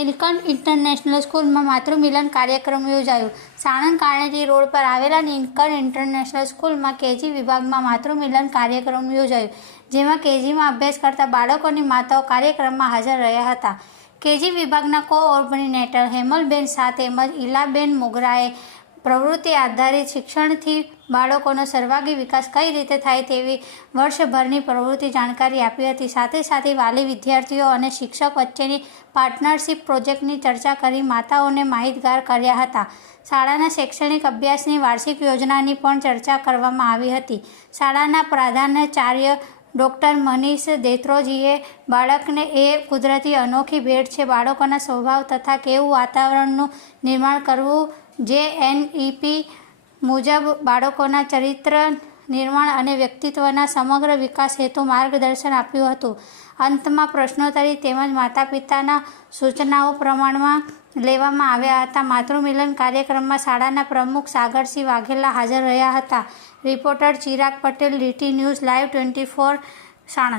Nilkanth international સ્કૂલમાં માતૃમિલન કાર્યક્રમ યોજાયો. સાણંદ કાણેટી રોડ પર આવેલા નીલકંઠ ઇન્ટરનેશનલ સ્કૂલમાં કેજી વિભાગમાં માતૃમિલન કાર્યક્રમ યોજાયો, જેમાં કેજીમાં અભ્યાસ કરતા બાળકોની માતાઓ કાર્યક્રમમાં હાજર રહ્યા હતા. કેજી વિભાગના કોઓર્ડિનેટર હેમલબેન શાહ તેમજ ઈલાબેન મોગરાએ પ્રવૃત્તિ આધારિત શિક્ષણથી બાળકોનો સર્વાંગી વિકાસ કઈ રીતે થાય તેવી વર્ષભરની પ્રવૃત્તિ જાણકારી આપી હતી. સાથે સાથે વાલી, વિદ્યાર્થીઓ અને શિક્ષક વચ્ચેની પાર્ટનરશિપ પ્રોજેક્ટની ચર્ચા કરી માતાઓને માહિતગાર કર્યા હતા. શાળાના શૈક્ષણિક અભ્યાસની વાર્ષિક યોજનાની પણ ચર્ચા કરવામાં આવી હતી. શાળાના પ્રધાનાચાર્ય ડૉક્ટર મનીષ દેત્રોજીએ બાળકને એ કુદરતી અનોખી ભેટ છે. બાળકોના સ્વભાવ તથા કેવું વાતાવરણનું નિર્માણ કરવું જે NEP મુજબ બાળકોના ચરિત્ર નિર્માણ અને વ્યક્તિત્વના સમગ્ર વિકાસ હેતુ માર્ગદર્શન આપ્યું હતું. અંતમાં પ્રશ્નોત્તરી તેમજ માતા પિતાના સૂચનાઓ પ્રમાણમાં લેવામાં આવ્યા હતા. માતૃમિલન કાર્યક્રમમાં શાળાના પ્રમુખ સાગરસિંહ વાઘેલા હાજર રહ્યા હતા. Reporter Chirag Patel, DT news live 24 Sanand.